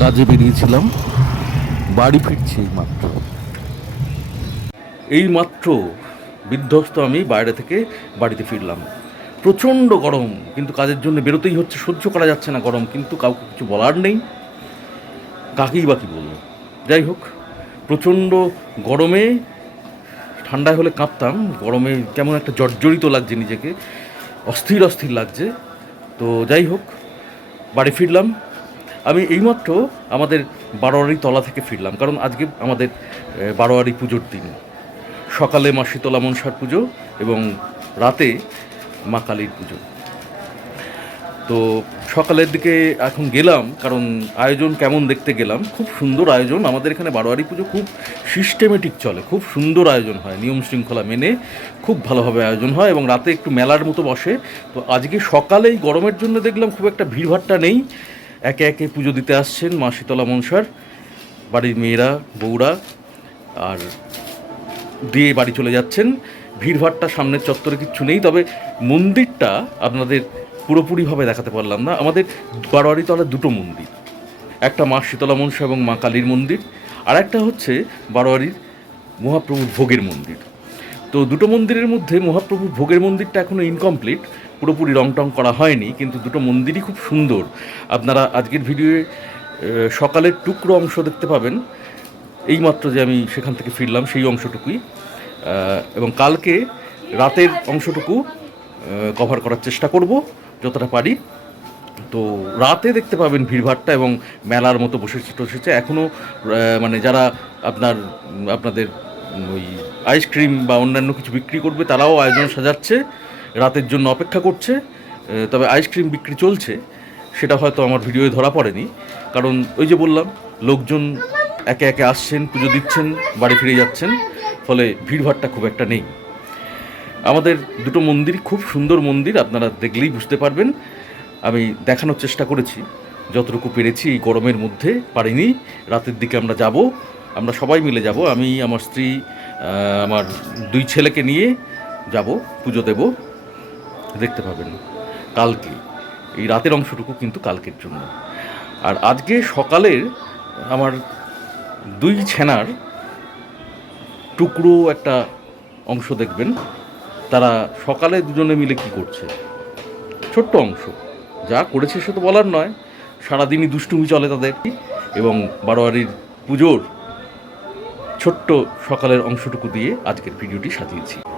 কাজে বেরিয়েছিলাম। বাড়ি ফিরছি এই মাত্র। এই মাত্র বিধ্বস্ত আমি বাইরে থেকে বাড়িতে ফিরলাম। প্রচণ্ড গরম, কিন্তু কাজের জন্য বেরোতেই হচ্ছে, সহ্য করা যাচ্ছে না গরম, কিন্তু কাউকে কিছু বলার নেই। কাকেই বা কী যাই হোক, প্রচণ্ড গরমে ঠান্ডায় হলে কাঁপতাম, গরমে কেমন একটা জর্জরিত লাগছে নিজেকে, অস্থির অস্থির লাগছে। তো যাই হোক, বাড়ি ফিরলাম। আমি এইমাত্র আমাদের বারোয়ারি তলা থেকে ফিরলাম, কারণ আজকে আমাদের বারোয়ারি পুজোর দিন। সকালে মা শীতলা মনসার পুজো এবং রাতে মা কালীর পুজো। তো সকালের দিকে এখন গেলাম, কারণ আয়োজন কেমন দেখতে গেলাম, খুব সুন্দর আয়োজন। আমাদের এখানে বারোয়ারি পুজো খুব সিস্টেমেটিক চলে, খুব সুন্দর আয়োজন হয়, নিয়ম শৃঙ্খলা মেনে খুব ভালোভাবে আয়োজন হয় এবং রাতে একটু মেলার মতো বসে। তো আজকে সকালেই গরমের জন্য দেখলাম খুব একটা ভিড়ভাট্টা নেই একে একে পুজো দিতে আসছেন মা শীতলা মনসার, বাড়ির মেয়েরা, বউরা, আর দিয়ে বাড়ি চলে যাচ্ছেন। ভিড়ভাট্টা সামনের চত্বরে কিচ্ছু নেই, তবে মন্দিরটা আপনাদের পুরোপুরিভাবে দেখাতে পারলাম না। আমাদের বারোয়ারি তলায় দুটো মন্দির, একটা মা শীতলা মনসা এবং মা কালীর মন্দির আর একটা হচ্ছে বারোয়ারির মহাপ্রভুর ভোগের মন্দির। তো দুটো মন্দিরের মধ্যে মহাপ্রভুর ভোগের মন্দিরটা এখনও ইনকমপ্লিট পুরোপুরি রং টং করা হয়নি, কিন্তু দুটো মন্দিরই খুব সুন্দর। আপনারা আজকের ভিডিওয়ে সকালের টুকরো অংশ দেখতে পাবেন। এইমাত্র যে আমি সেখান থেকে ফিরলাম, সেই অংশটুকুই। এবং কালকে রাতের অংশটুকু কভার করার চেষ্টা করব, যতটা পারি। তো রাতে দেখতে পাবেন ভিড়ভাট্টা এবং মেলার মতো বসেছে। টসেছে এখনও মানে যারা আপনার, আপনাদের ওই আইসক্রিম বা অন্যান্য কিছু বিক্রি করবে, তারাও আয়োজন সাজাচ্ছে। রাতের জন্য অপেক্ষা করছে তবে আইসক্রিম বিক্রি চলছে, সেটা হয়তো আমার ভিডিওয়ে ধরা পড়েনি। কারণ ওই যে বললাম, লোকজন একে একে আসছেন, পুজো দিচ্ছেন, বাড়ি ফিরে যাচ্ছেন, ফলে ভিড়ভাট্টা খুব একটা নেই। আমাদের দুটো মন্দির, খুব সুন্দর মন্দির, আপনারা দেখলেই বুঝতে পারবেন। আমি দেখানোর চেষ্টা করেছি, যতটুকু পেরেছি এই গরমের মধ্যে, পারিনি। রাতের দিকে আমরা যাব, আমরা সবাই মিলে যাব, আমি, আমার স্ত্রী আমার দুই ছেলেকে নিয়ে যাব, পুজো দেব। দেখতে পাবেন কালকে। এই রাতের অংশটুকু কিন্তু কালকের জন্য। আর আজকে সকালের আমার দুই ছেনার টুকরো একটা অংশ দেখবেন। তারা সকালে দুজনে মিলে কি করছে? ছোট্ট অংশ। যা করেছে সে তো বলার নয়। সারাদিনই দুষ্টুমি চলে তাদের। এবং বারোয়ারির পুজোর ছোট্ট সকালের অংশটুকু দিয়ে আজকের ভিডিওটি সাজিয়েছি।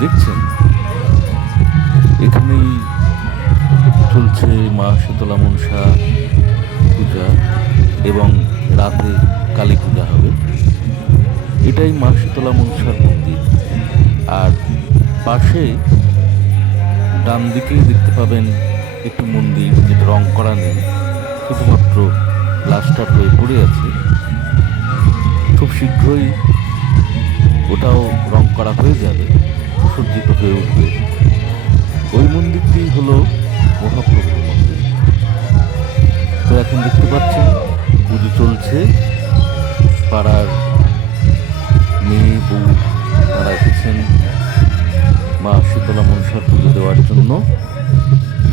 দেখছেন? এখানেই চলছে মা শীতলা মনসা পূজা এবং রাতে কালী পূজা হবে। এটাই মা শীতলা মনসার মন্দির। আর পাশে ডান দিকেই দেখতে পাবেন একটি মন্দির, যেটা রং করা নেই, শুধুমাত্র প্লাস্টার হয়ে পড়ে আছে। খুব শীঘ্রই ওটাও রং করা হয়ে যাবে। সজ্জিত হয়ে উঠবে। ওই মন্দিরটি হলো মহাপ্রভুর মন্দির। তো এখন দেখতে পাচ্ছেন, পুজো চলছে। পাড়ার মেয়ে বউ তারা এসেছেন মা শীতলা মনসার পুজো দেওয়ার জন্য।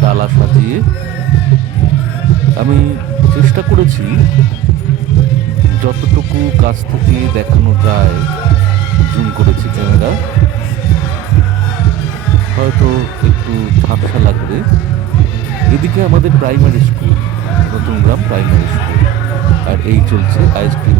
ডালা সাজিয়ে। আমি চেষ্টা করেছি যতটুকু কাছ থেকে দেখানো যায়, জুম করেছি ক্যামেরা। হয়তো একটু ঝাপসা লাগবে। এদিকে আমাদের প্রাইমারি স্কুল নতুন গ্রাম প্রাইমারি স্কুল আর এই চলছে আইসক্রিম